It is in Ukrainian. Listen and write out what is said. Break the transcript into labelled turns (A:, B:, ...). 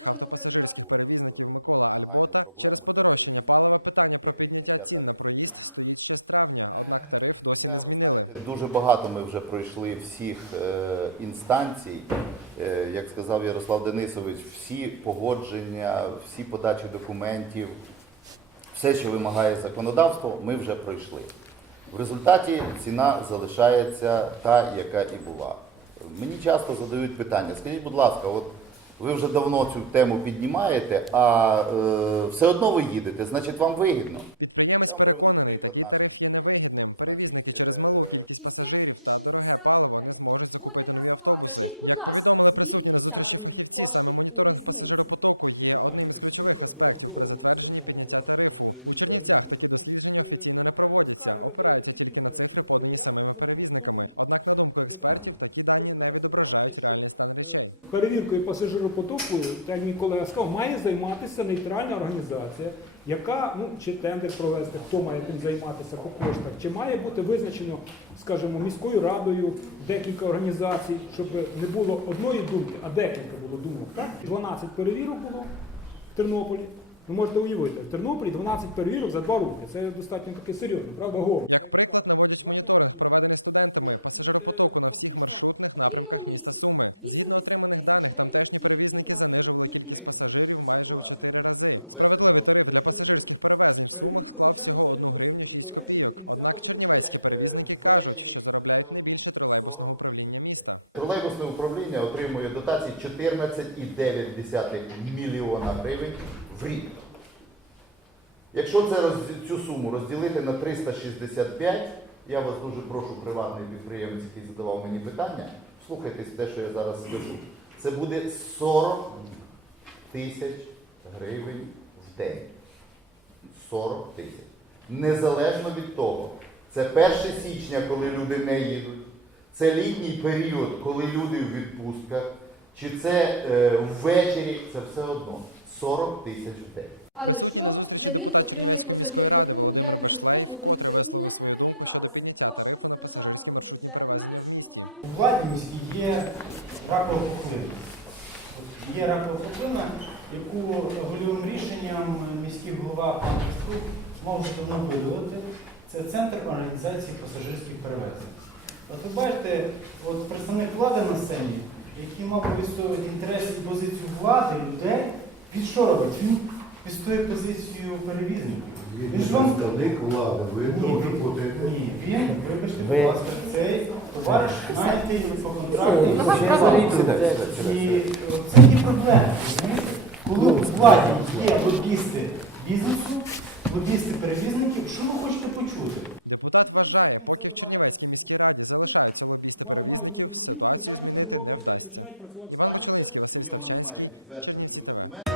A: Будемо працювати. нагальну проблему для перевізників, як підняття тарифів. Я, ви знаєте, дуже багато ми вже пройшли всіх е, інстанцій. Е, як сказав Ярослав Денисович, всі погодження, всі подачі документів, все, що вимагає законодавство, ми вже пройшли. В результаті ціна залишається та, яка і була. Мені часто задають питання: скажіть, будь ласка, от ви вже давно цю тему піднімаєте, а е, все одно ви їдете, значить вам вигідно. Я вам приведу приклад нашого підприємства. Значить, е, Чи 60 людей. Ось така ситуація. Скажіть, будь ласка, звідки взяти мені кошти у різниці?
B: Скарги людей різні речі, не перевіряти дуже не можна. Тому якраз виникає ситуація, що перевіркою пасажиропотоку, як мій колега сказав, має займатися нейтральна організація, яка ну чи тендер провести, хто має тим займатися по коштах, чи має бути визначено, скажімо, міською радою декілька організацій, щоб не було одної думки, а декілька було думок. Так 12 перевірок було в Тернополі. Ви можете уявити, в Тернополі 12 перевірок за два роки. Це достатньо таке серйозно, правда, гору. От, І е, фактично Потрібно у місяць 80 тисяч гривень тільки на ситуацію
A: ввести перевірка, звичайно, це не зовсім додається до кінця, тому що ввечері все одно 40 тисяч. Тролейбусне управління отримує дотації 14,9 мільйона гривень в рік. Якщо це роз- цю суму розділити на 365, я вас дуже прошу, приватний підприємець, який задавав мені питання, слухайтесь те, що я зараз скажу. Це буде 40 тисяч гривень в день. 40 тисяч. Незалежно від того, це 1 січня, коли люди не їдуть, це літній період, коли люди в відпустках, чи це е, ввечері, це все одно 40 тисяч в день. Але що взамін отримує пасажир, яку якісну послугу не
C: переглядалися кошти з державного бюджету, навіть шкодування. У владі міській є ракова пухлина. Є ракова пухлина, яку гольовим рішенням міський голова пан Кострук може давно. Це центр організації пасажирських перевезень. От ви бачите, от представник влади на сцені, який мав би відстоювати інтереси і позицію влади, людей, він що робить? Він відстоює позицію перевізників.
D: Він ж вам представник влади, ви ні, дуже він- путаєте.
C: Ні, він, вибачте, будь ласка, цей товариш знаєте по контракту. І це є проблема. розумієте? Коли у владі є лобісти бізнесу, лобісти перевізників, що ви хочете почути?
A: Починають працювати. У нього немає підтверджуючого документу.